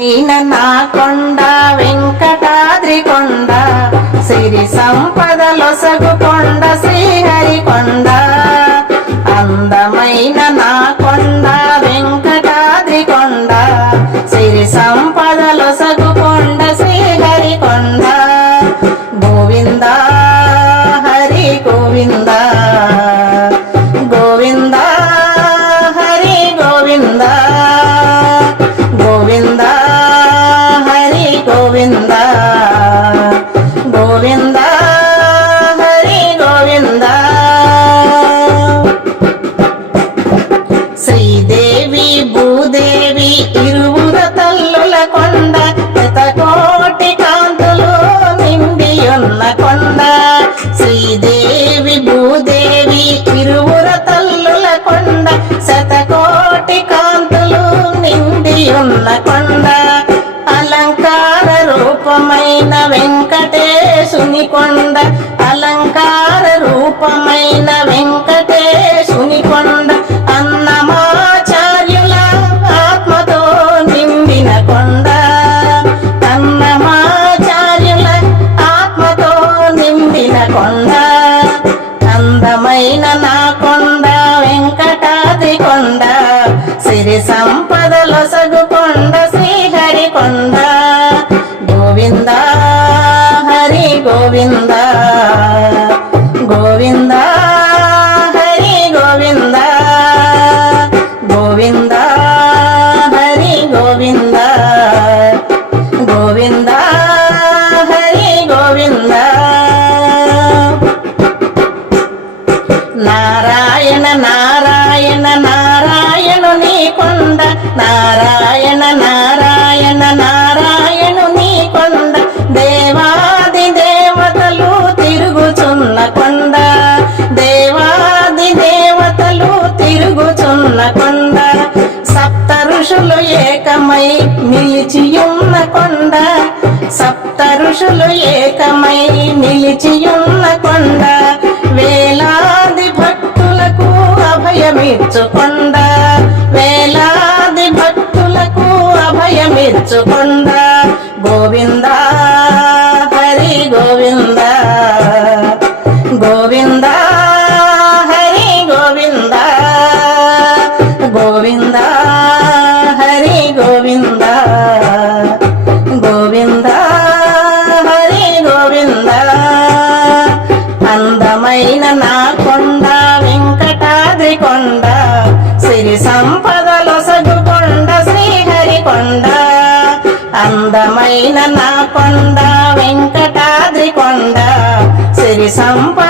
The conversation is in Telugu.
ఈయన నా కొండ వెంకటాద్రి కొండ సిరి సంపదలొసగు కొండ శ్రీహరి కొండ భూదేవి ఇరువుర తల్లుల కొండ శతకోటి కాంతులు నిండి ఉన్న కొండ. శ్రీదేవి భూదేవి ఇరువుర తల్లుల కొండ శతకోటి కాంతులు నిండి ఉన్న కొండ. అలంకార రూపమైన వెంకటేశుని కొండ అలంకార రూపమైన వెంక సంపదల సంపదలొసగు కొండ శ్రీహరి కొండ గోవింద హరి గోవింద. గోవింద హరి గోవింద. గోవింద హరి గోవింద. కొండ నారాయణ నారాయణ నారాయణుని కొండ దేవాది దేవతలు తిరుగుచున్న కొండ. దేవాది దేవతలు తిరుగుచున్న కొండ. సప్త ఋషులు ఏకమై నిలిచియున్న కొండ. సప్త ఋషులు ఏకమై నిలిచియున్న కొండ. వేలాది భక్తులకు అభయమిచ్చుకొండ అభయమిచ్చుకొండ గోవింద హరి గోవింద. గోవింద హరి గోవింద. గోవింద హరి గోవింద. గోవింద హరి గోవింద. అందమైన నా కొండ వెంకటాద్రి కొండ. సిరి సంపద అందమైన నా కొండ వెంకటాద్రి కొండ. సిరి సంపద